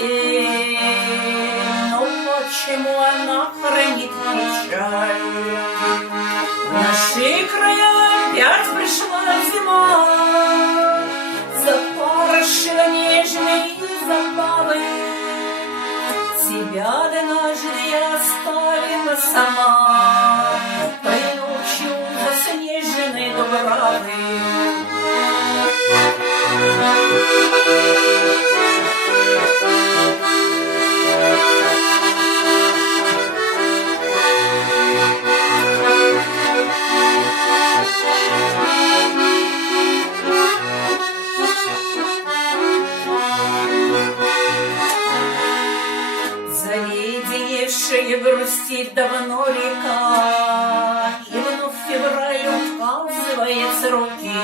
постель, но почему она хранит печаль? В наши края опять пришла зима, запорошила нежные забавы. Тебя однажды я оставила сама той ночью заснеженной дубравы. Заледеневшая грустит давно река, и вновь февраль указывает сроки.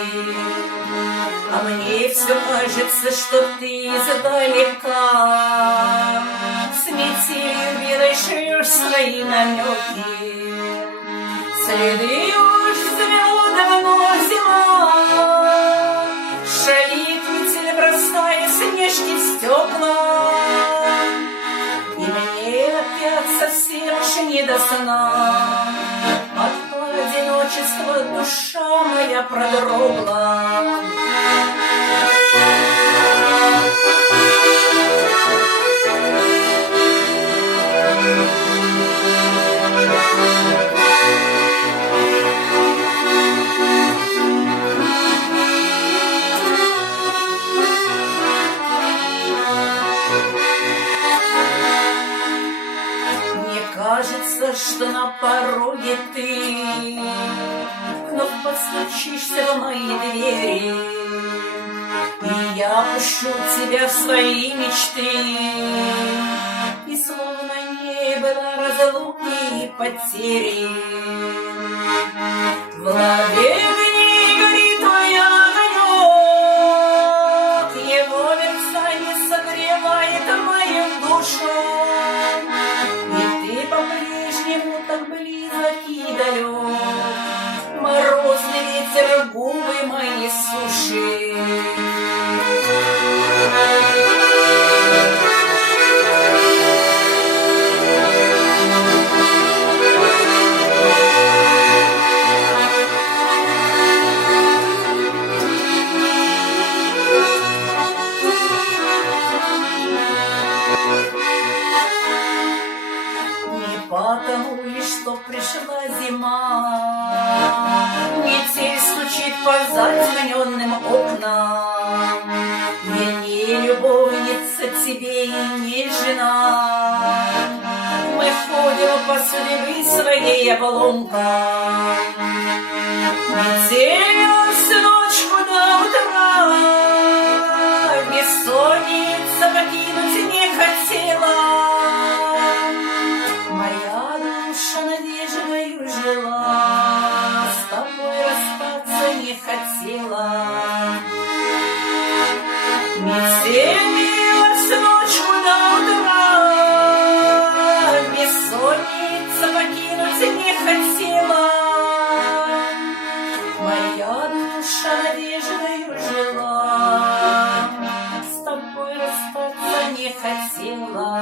А мне все кажется, что ты издалека с метелью белой шлешь свои намеки. Следы уж завела давно зима, шалит метель, бросая снежки в стекла. И мне опять совсем уж не до сна, от одиночества душа моя продрогла. Кажется, что на пороге ты вновь постучишься в мои двери, и я пущу тебя в свои мечты, и словно не было разлуки и потери. В ладони горит твой огонек, его мерцание согревает мою душу. По-прежнему так близок и далек, морозный ветер губы мои сушит. Потому лишь что пришла зима, метель стучит по затемненным окнам. Я не любовница тебе и не жена, мы ходим по судьбе своей обломкам. Метелилась ночку до утра, бессонница покинуть не хотела. Надеждою жила, с тобой расстаться не хотела. Метелилась ночью до утра, бессонница покинуть не хотела. Моя душа надеждою жила, с тобой расстаться не хотела.